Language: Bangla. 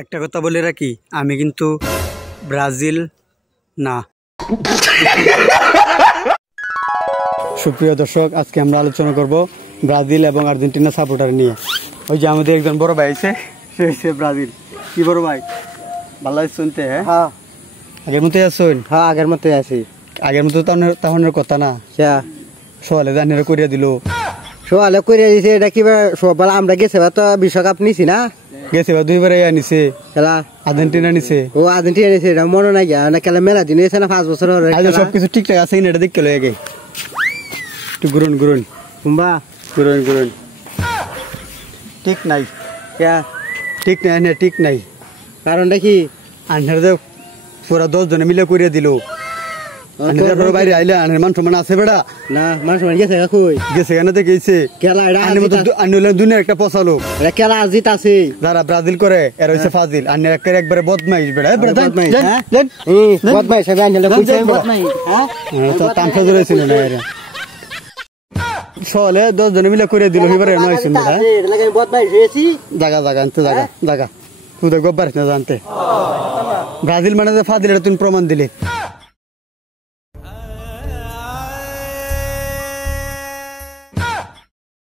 একটা কথা বলে রাখি, আমি কিন্তু ব্রাজিল না। সুপ্রিয় দর্শক, আজকে আমরা আলোচনা করব ব্রাজিল এবং আর্জেন্টিনা সাপোর্টার নিয়ে। ওই যে আমাদের একজন বড় ভাই আছে, সে হচ্ছে ব্রাজিল। কি বড় ভাই, ভালো আছে শুনতে? হ্যাঁ, আগের মতোই আছেন? হ্যাঁ, আগের মতোই আছি। আগের মতো তখন কথা না, সোয়ালে জানিয়ে করিয়া দিল। সোয়ালে করিয়া দিছে, এটা কিবা সবাই আমরা গেছে তো বিশ্বকাপ নিছি না, গেছে বা দুইবার নিছে খেলা, আর্জেন্টিনা নিছে। ও আর্জেন্টিনা নিছে, এটা মনে নাই গিয়া না, খেলা মেলা দিন হয়েছে না, 5 বছর হয়ে গেছে। সবকিছু ঠিকঠাক আছে না, এটা দেখতে লাগে একটু ঘুরুন কুম্বা ঘুরুন ঠিক নাই, ঠিক নাই না, ঠিক নাই। কারণ দেখি আনহার পুরা 10 জনে মিলে করিয়া দিল। বাইরে আইলে আনের মান সমান আছে বেড়া না, মান সমান গেছে গেছে কেন গেছে খেলা, দুনিয়ার একটা পচালো খেলা জিত আছে। যারা ব্রাজিল করে এরা হচ্ছে ফাজিল, আনের একবারে বদমাইশ বেড়া, বদমাইশ তামসা জড়াইছিল না এরা। সলে 10 জনে মিলে করে দিল, এবারে নয়ছেন জাগা আনতে জাগা তুই তো গব্বার না জানতে। ব্রাজিল মানে যে ফাজিল, এটা তুমি প্রমাণ দিলে।